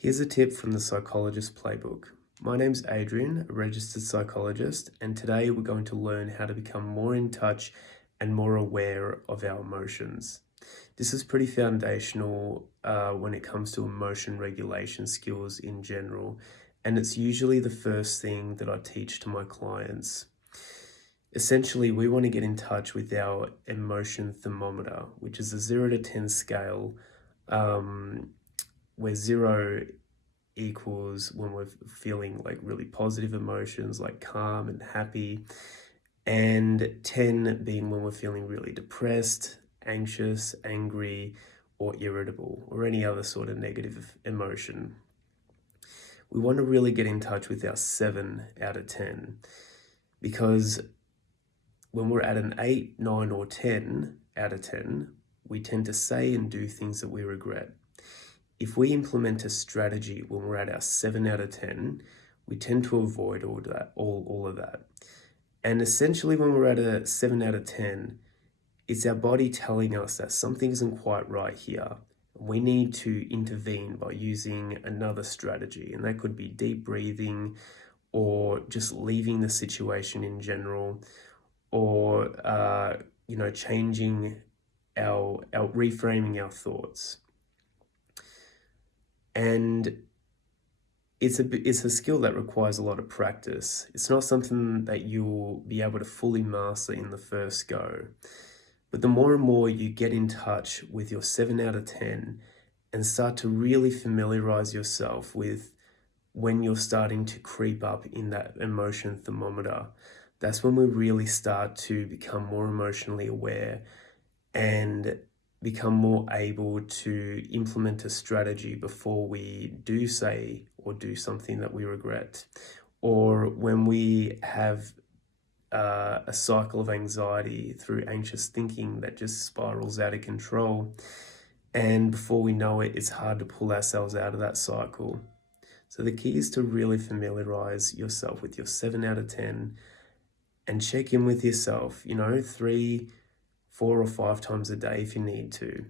Here's a tip from the Psychologist Playbook. My name's Adrian, a registered psychologist, and today we're going to learn how to become more in touch and more aware of our emotions. This is pretty foundational when it comes to emotion regulation skills in general, and it's usually the first thing that I teach to my clients. Essentially, we want to get in touch with our emotion thermometer, which is a 0 to 10 scale, where 0 equals when we're feeling like really positive emotions like calm and happy, and 10 being when we're feeling really depressed, anxious, angry, or irritable, or any other sort of negative emotion. We want to really get in touch with our 7 out of 10, because when we're at an 8, 9, or 10 out of 10, we tend to say and do things that we regret. If we implement a strategy when we're at our 7 out of 10, we tend to avoid all of that. And essentially when we're at a 7 out of 10, it's our body telling us that something isn't quite right here. We need to intervene by using another strategy, and that could be deep breathing, or just leaving the situation in general, or changing our reframing our thoughts. And it's a skill that requires a lot of practice. It's not something that you'll be able to fully master in the first go. But the more and more you get in touch with your 7 out of 10 and start to really familiarize yourself with when you're starting to creep up in that emotion thermometer, that's when we really start to become more emotionally aware and become more able to implement a strategy before we do say or do something that we regret, or when we have a cycle of anxiety through anxious thinking that just spirals out of control, and before we know it, it's hard to pull ourselves out of that cycle. So the key is to really familiarize yourself with your 7 out of 10 and check in with yourself, 3, 4 or 5 times a day if you need to.